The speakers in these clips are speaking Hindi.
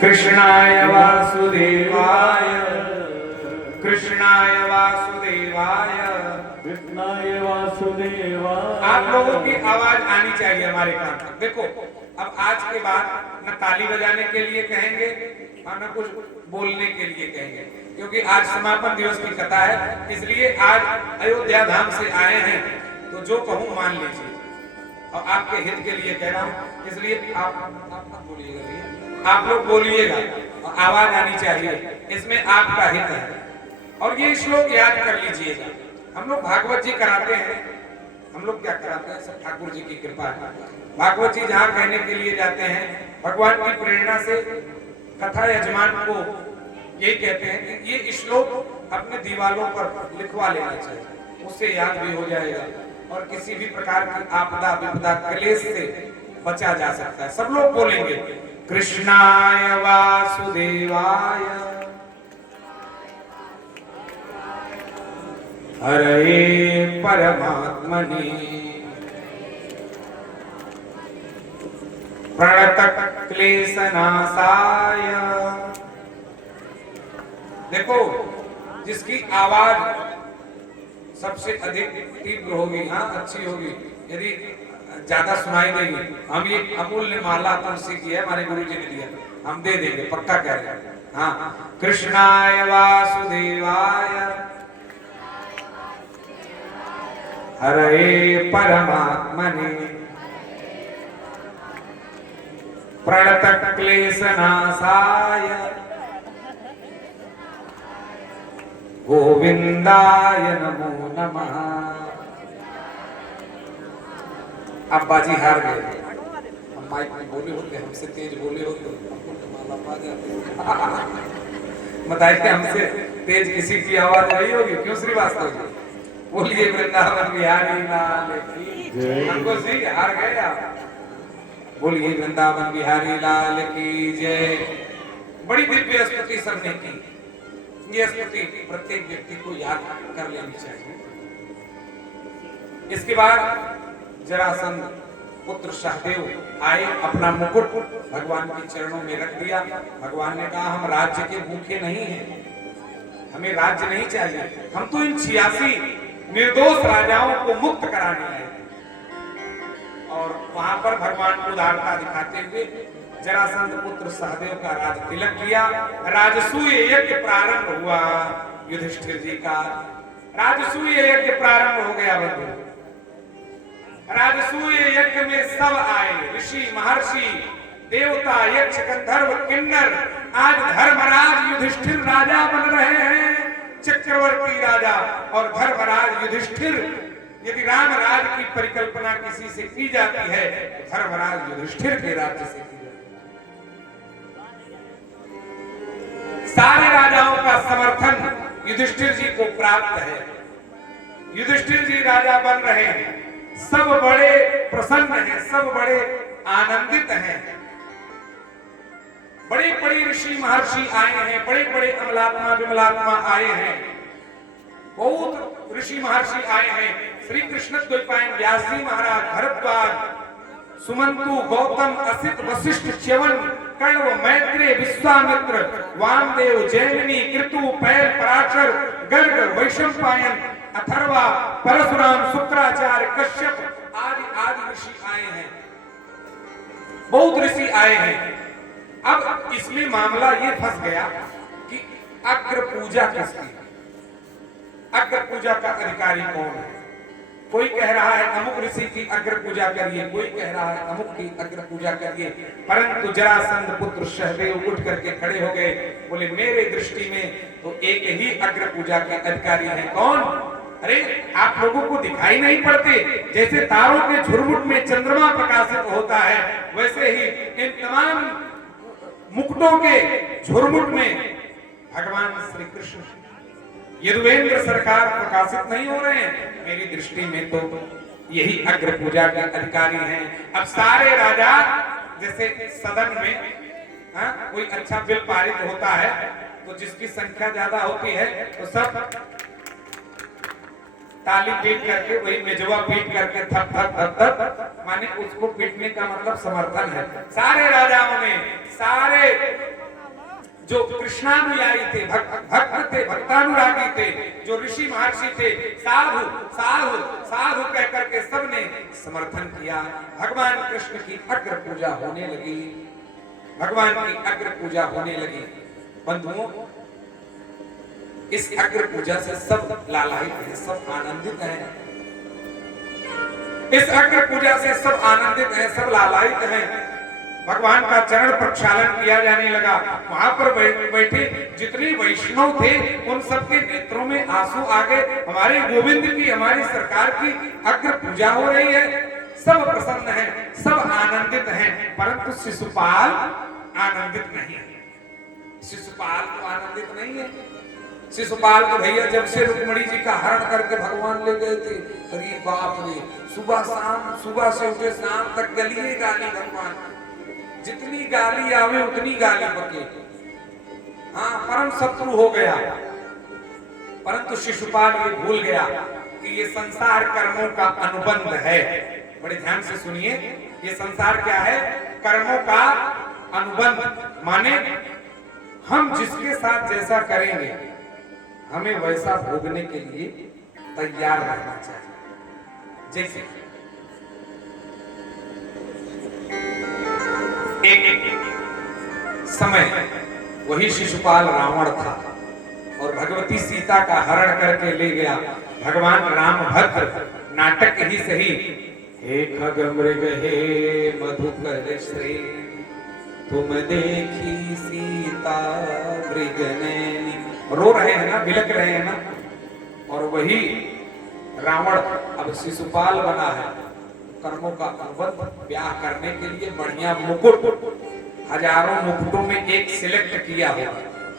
कृष्णाय वासुदेवाय कृष्णाय वासुदेवाय कृष्णाय वासुदेवाय। आप लोगों की आवाज आनी चाहिए हमारे कान तक। देखो, अब आज के बाद न ताली बजाने के लिए कहेंगे और न कुछ बोलने के लिए कहेंगे, क्योंकि आज समापन दिवस की कथा है। इसलिए आज अयोध्या धाम से आए हैं, तो जो कहूँ मान लीजिए और आपके हित के लिए कह रहा हूँ। इसलिए आप बोलिएगा, आप लोग बोलिएगा और आवाज आनी चाहिए, इसमें आपका हित है। और ये श्लोक याद कर लीजिएगा। हम लोग भागवत जी कराते हैं, हम लोग क्या कराते हैं, सब ठाकुर जी की कृपा है। भागवत जी जहाँ कहने के लिए जाते हैं, भगवान की प्रेरणा से कथा यजमान को यही कहते हैं कि ये श्लोक अपने दीवारों पर लिखवा लेना चाहिए, उससे याद भी हो जाएगा और किसी भी प्रकार की आपदा विपदा क्लेश से बचा जा सकता है। सब लोग बोलेंगे कृष्णाय वासुदेवाय हरे परमात्मने प्रणत क्लेशनाशाय। देखो, जिसकी आवाज सबसे अधिक तीव्र होगी, हाँ अच्छी होगी, यदि ज्यादा सुनाई देगी, हम ये अमूल्य माला तुलसी की है, हमारे गुरु जी ने दिया, हम दे देंगे, पक्का कह रहे हैं। हाँ, कृष्णाय वासुदेवाय हरे परमात्मने प्रणत क्लेशनाशाय गोविंदाय नमो नमः। अब बाजी हार गए, हम माइक में बोले होते, हमसे तेज बोले होते, बताइए हमसे तेज किसी की आवाज नहीं होगी। क्यों श्रीवास्तव जी? बोलिए वृंदावन बिहारी लाल की जय। हमको जी हार गए आप, बोलिए वृंदावन बिहारी लाल की जय। बड़ी दिव्य स्तुति सबने की, ये स्तुति प्रत्येक व्यक्ति को याद कर लेनी चाहिए। इसके बाद जरासंध पुत्र सहदेव आए, अपना मुकुट भगवान के चरणों में रख दिया। भगवान ने कहा, हम राज्य के भूखे नहीं हैं, हमें राज्य नहीं चाहिए, हम तो इन 86 निर्दोष राजाओं को मुक्त कराने आए। और वहां पर भगवान को उदारता दिखाते हुए जरासंध पुत्र सहदेव का राज तिलक किया। राजसूय यज्ञ प्रारंभ हुआ। युधिष्ठिर जी का राजसूय यज्ञ प्रारंभ हो गया। बंधु, राजसूय यज्ञ में सब आए, ऋषि महर्षि देवता यक्ष गंधर्व किन्नर। आज धर्मराज युधिष्ठिर राजा बन रहे हैं, चक्रवर्ती राजा। और धर्मराज युधिष्ठिर, यदि राम राज की परिकल्पना किसी से की जाती है तो धर्मराज युधिष्ठिर के राज्य से की जाती है। सारे राजाओं का समर्थन युधिष्ठिर जी को प्राप्त है। युधिष्ठिर जी राजा बन रहे हैं, सब बड़े प्रसन्न हैं, सब बड़े आनंदित हैं। बड़े बड़े ऋषि महर्षि आए हैं, बड़े बड़े अमलात्मा विमलात्मा आए हैं, बहुत ऋषि महर्षि आए हैं। श्री कृष्ण द्वैपायन व्यास जी महाराज, भरद्वाज, सुमंतु, गौतम, असित, वशिष्ठ, च्यवन, कण्व, मैत्रेय, विश्वामित्र, वामदेव, जैमिनी, कृतु, पैल, पराशर, गर्ग, वैशंपायन, अथर्वा, परशुराम, शुक्राचार्य, कश्यप आदि आदि ऋषि आए हैं, बहुत ऋषि आए हैं। अब इसमें मामला ये फंस गया कि अग्र पूजा किसकी, अग्र पूजा का अधिकारी कौन है। कोई कह रहा है अमुक ऋषि की अग्र पूजा करिए, कोई कह रहा है अमुक की अग्र पूजा करिए। परंतु जरासंध पुत्र सहदेव उठ करके खड़े हो गए, बोले मेरे दृष्टि में तो एक ही अग्र पूजा के अधिकारी है। कौन? अरे आप लोगों को दिखाई नहीं पड़ते? जैसे तारों के झुरमुट में चंद्रमा प्रकाशित होता है, वैसे ही इन तमाम मुकुटों के झुरमुट में भगवान श्री कृष्ण यदुवेंद्र सरकार प्रकाशित नहीं हो रहे हैं। मेरी दृष्टि में तो यही अग्र पूजा के अधिकारी हैं। अब सारे राजा, जैसे सदन में कोई अच्छा बिल पारित होता है तो जिसकी संख्या ज्यादा होती है तो सब ताली पीट करके, वही मेजवा पीट करके थप थप थप थप, माने उसको पीटने का मतलब समर्थन है। सारे राजाओं ने जो कृष्णानुयायी थे, भक्त थे, भक्तानुरागी थे, जो ऋषि महर्षि थे, साधु साधु साधु कहकर के सबने समर्थन किया। भगवान कृष्ण की अग्र पूजा होने लगी, भगवान की अग्र पूजा होने लगी। बंधुओं, इस अग्र पूजा से सब लालायित हैं, सब आनंदित हैं। इस अग्र पूजा से सब आनंदित हैं, सब लालायित हैं। भगवान का चरण प्रक्षालन किया जाने लगा। वहां पर बैठे जितने वैष्णव थे उन सबके नेत्रों में आंसू आ गए। हमारे गोविंद की, हमारी सरकार की अग्र पूजा हो रही है, सब प्रसन्न हैं, सब आनंदित हैं, परंतु शिशुपाल आनंदित नहीं है। शिशुपाल तो आनंदित नहीं है। शिशुपाल तो भैया जब से रुक्मिणी जी का हरण करके भगवान ले गए थे, अरे बाप रे, सुबह शाम, सुबह से उठे शाम तक गली गाली भगवान, जितनी गाली आवे उतनी गाली बके। हाँ, परम शत्रु हो गया। परंतु शिशुपाल ये भूल गया कि ये संसार कर्मों का अनुबंध है। बड़े ध्यान से सुनिए, ये संसार क्या है? कर्मों का अनुबंध। माने हम जिसके साथ जैसा करेंगे हमें वैसा भोगने के लिए तैयार रहना चाहिए। जैसे एक समय वही शिशुपाल रावण था और भगवती सीता का हरण करके ले गया। भगवान राम भद्र नाटक ही सही, हे खग मृग हे मधुकर श्री, तुम देखी सीता मृग नैनी, रो रहे हैं ना, बिलक रहे हैं ना। और वही रावण अब शिशुपाल बना है। कर्मों का अनुबंध ब्याह करने के लिए बढ़िया मुकुट, हजारों मुकुटों में एक सिलेक्ट किया हो,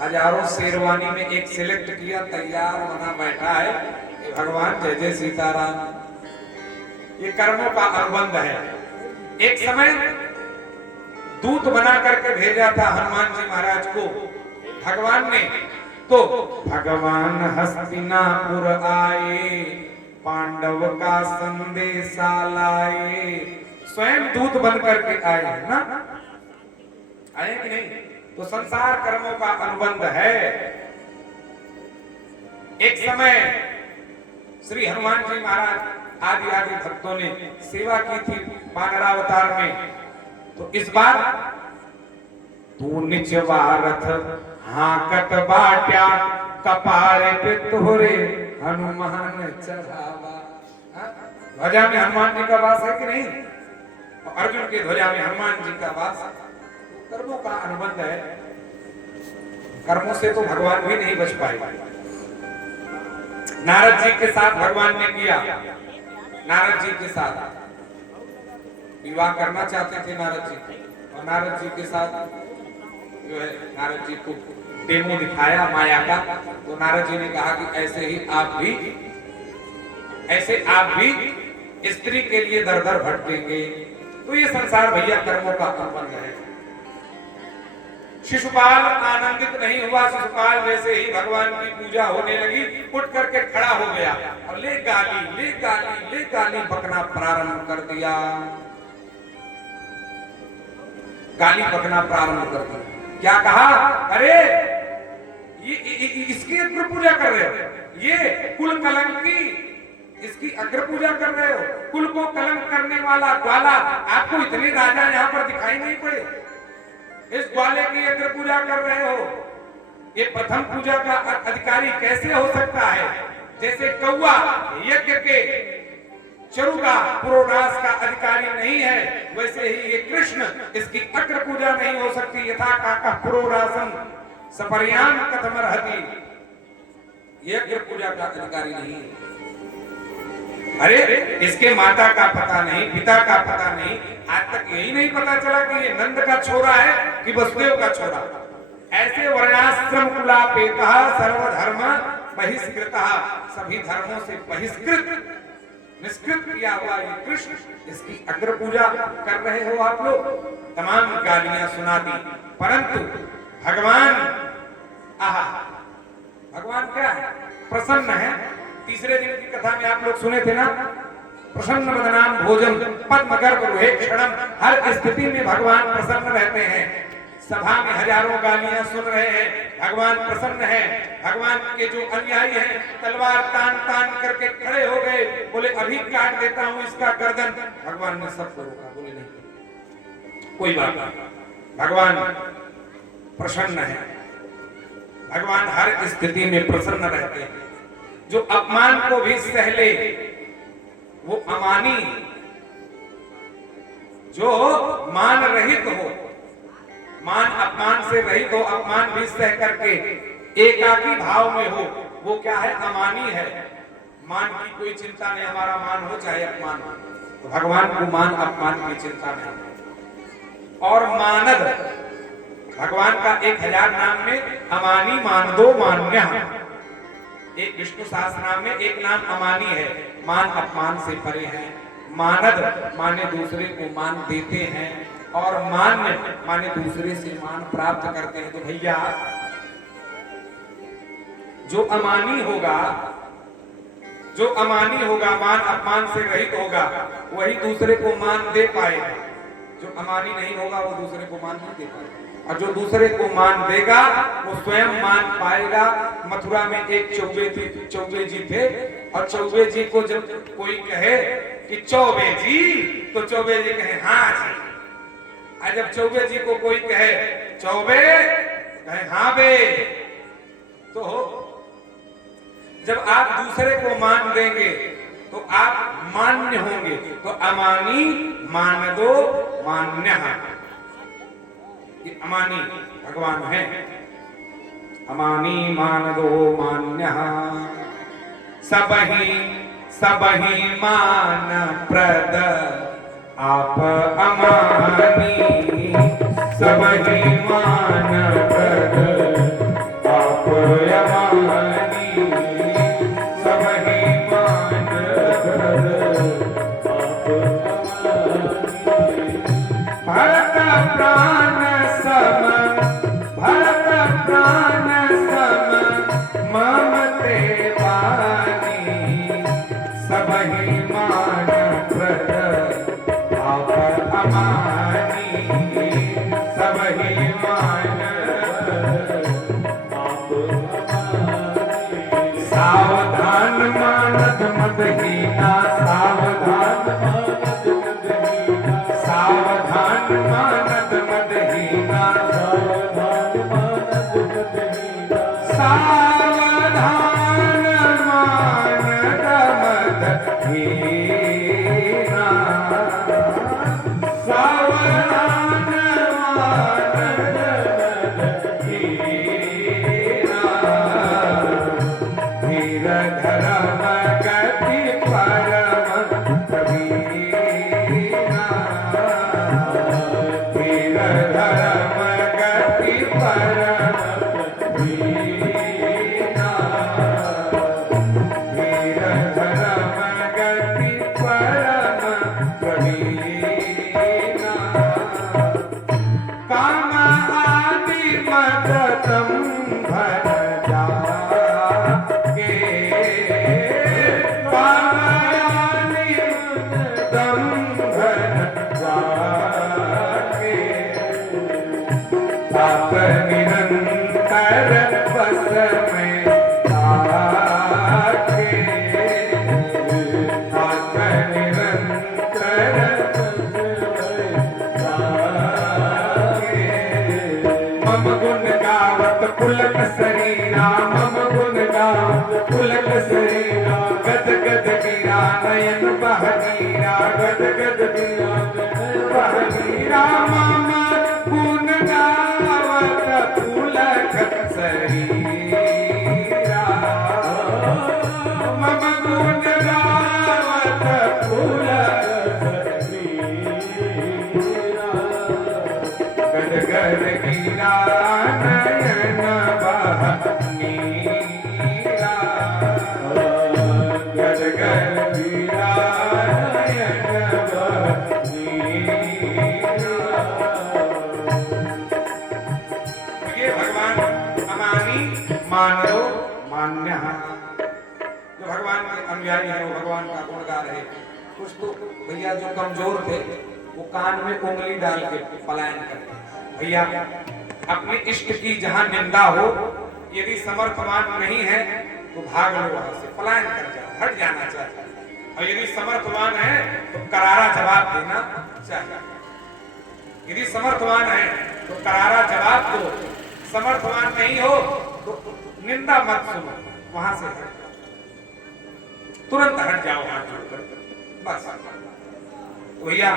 हजारों शेरवानी में एक सिलेक्ट किया, तैयार बना बैठा है कि भगवान जय जय सीताराम। ये कर्मों का अनुबंध है। एक समय दूत बना करके भेजा था हनुमान जी महाराज को भगवान ने, तो भगवान हस्तिनापुर आए, पांडव का संदेशा लाए। स्वयं दूत बन करके आए हैं ना, आए कि नहीं? तो संसार कर्मों का अनुबंध है। एक समय श्री हनुमान जी महाराज आदि आदि भक्तों ने सेवा की थी वानरावतार में। तो इस बार तू निचवा रथ हाकत बाट्या, कपारे पे तोरे हनुमान चढ़ावा। ध्वजा में हनुमान जी का वास है कि नहीं? अर्जुन के ध्वजा में हनुमान जी का वास। कर्मों का अनुबंध है। कर्मों से तो भगवान भी नहीं बच पाए। नारद जी के साथ भगवान ने किया, नारद जी के साथ विवाह करना चाहते थे नारद जी, और नारद जी के साथ जो है नारद जी को डेमो दिखाया माया का। तो नारद जी ने कहा कि ऐसे आप भी स्त्री के लिए दर दर भटकेंगे। तो ये संसार भैया कर्मों का अनुबंध है। शिशुपाल आनंदित नहीं हुआ। शिशुपाल जैसे ही भगवान की पूजा होने लगी, उठ करके खड़ा हो गया और ले गाली बकना प्रारंभ कर दिया। गाली बकना प्रारंभ कर दिया। क्या कहा? अरे ये इसकी अग्र पूजा कर रहे हो, ये कुल कलंकी, इसकी अग्र पूजा कर रहे हो। कुल को कलंक करने वाला ग्वाला, आपको इतने राजा यहाँ पर दिखाई नहीं पड़े? इस ग्वाले की अग्र पूजा कर रहे हो। ये प्रथम पूजा का अधिकारी कैसे हो सकता है? जैसे कौवा यज्ञ के चरु का पुरोडास का अधिकारी नहीं है, वैसे ही ये कृष्ण इसकी अग्र पूजा नहीं हो सकती। यथा काका पुरोडासम सपर्याम कथम रहती, ये अग्र पूजा का अधिकारी नहीं है। अरे इसके माता का पता नहीं, पिता का पता नहीं, आज तक यही नहीं पता चला कि ये नंद का छोरा है कि वसुदेव का छोरा। ऐसे वर्णाश्रम कुलापेतः सर्वधर्म बहिष्कृतः, सभी धर्मों से बहिष्कृत निष्कृत किया हुआ ये कृष्ण, इसकी अग्र पूजा कर रहे हो आप लोग। तमाम गालियां सुना दी, परंतु भगवान भगवान क्या है? प्रसन्न है। तीसरे दिन की कथा में आप लोग सुने थे ना, प्रसन्न वदनाम भोजन पद्म गर्भ रुहे क्षणम। हर स्थिति में भगवान प्रसन्न रहते हैं। सभा में हजारों गालियां सुन रहे हैं, भगवान प्रसन्न है। भगवान के जो अनुयायी हैं तलवार तान तान करके खड़े हो गए, बोले अभी काट देता हूं इसका गर्दन। भगवान ने सबको रोका, बोले नहीं, कोई बात नहीं, भगवान प्रसन्न है। भगवान हर स्थिति में प्रसन्न रहते हैं। जो अपमान को भी सह ले वो अमानी, जो मान रहित हो, मान अपमान से रहित हो, अपमान भी सह करके एकाकी भाव में हो, वो क्या है? अमानी है। मान की कोई चिंता नहीं, हमारा मान हो चाहे अपमान हो। तो भगवान को मान अपमान की चिंता नहीं। और मानद, भगवान का 1000 नाम में अमानी, मानदो, मान्य, एक विष्णु सहस्त्र नाम में एक नाम अमानी है, मान अपमान से परे है। मानद माने दूसरे को मान देते हैं, और मान्य माने दूसरे से मान प्राप्त करते हैं। तो भैया जो अमानी होगा, जो अमानी होगा, मान अपमान से रहित होगा, वही दूसरे को मान दे पाएगा। जो अमानी नहीं होगा वो दूसरे को मान नहीं दे पाएगा, और जो दूसरे को मान देगा वो स्वयं मान पाएगा। मथुरा में एक चौबे जी थे, और चौबे जी को जब कोई कहे कि चौबे जी, तो चौबे जी कहे हाँ जी। और जब चौबे जी को कोई कहे चौबे, कहे हाँ बे। तो जब आप दूसरे को मान देंगे तो आप मान्य होंगे। तो अमानी, मानदो, मान्य, अमानी भगवान है। अमानी, मानदो, मान्य, सबही मान प्रद आप अमानी, सबही मान प्रद आप अमानी, सबही मान प्रद आप अमानी। भरत प्राण सम, भरत प्राण सम ममते वाणी, सबही मान प्रद आप अमानी, सबही मान आप अमानी। सावधान मानद मदहीना, सावधान मानद मदहीना, सावधान मानद मदहीना, सावधान मानद मदहीना, सावधान मानद मदहीना, सावधान मानद मदहीना। धीर धर्म गति परम कबीरा, धीर धर्म गति परम कबीरा, धीर धर्म गति परम कबीरा। काम आदि मद तम भर जाके, काम आदि तम भर जाके, आप निरंतर बस में आके, आप निरंतर बस में आके। मम गुण गावत पुलक शरीरा, मम गुण गावत पुलक शरीरा, गद गद गिरा नयन बहनीरा, गद गद गिरा नयन बहनीरा। मम गुण गावत पुलक शरीरा, मम गुण गावत पुलक शरीरा, गद गद गिरा नयन बहनीरा, गद गद गिरा नयन बहनीरा। ये भगवान अमानी, मानदो, मान्य, जो भगवान के अनुयायी हैं वो भगवान का गुण गा रहे। कुछ तो भैया जो कमजोर थे वो कान में उंगली डाल के पलायन करते हैं, भैया अपने इष्ट की जहां निंदा हो, यदि समर्थवान नहीं है तो भाग लो, वहां से पलायन कर जाओ, हट जाना चाहिए। और यदि समर्थवान है तो करारा जवाब देना चाहिए। यदि समर्थवान है तो करारा जवाब दो, समर्थवान नहीं हो तो निंदा मत सुनो, वहां से तुरंत हट जाओ हाथ जोड़कर, बस। भैया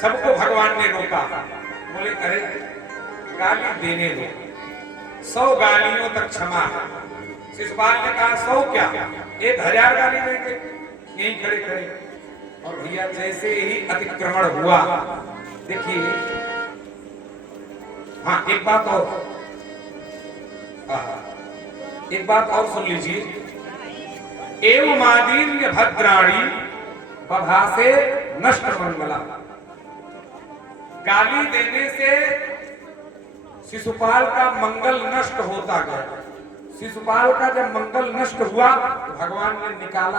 सबको भगवान ने रोका, बोले अरे गाली देने दो, 100 गालियों तक क्षमा है। शिशुपाल ने कहा 100 क्या, 1000 गाली देंगे यहीं खड़े खड़े। और भैया जैसे ही अतिक्रमण हुआ, देखिए हाँ एक बात और सुन लीजिए। एवमादीन्य भद्राणी बभासे नष्ट मंगला। गाली देने से शिशुपाल का मंगल नष्ट होता गया। शिशुपाल का जब मंगल नष्ट हुआ तो भगवान ने निकाला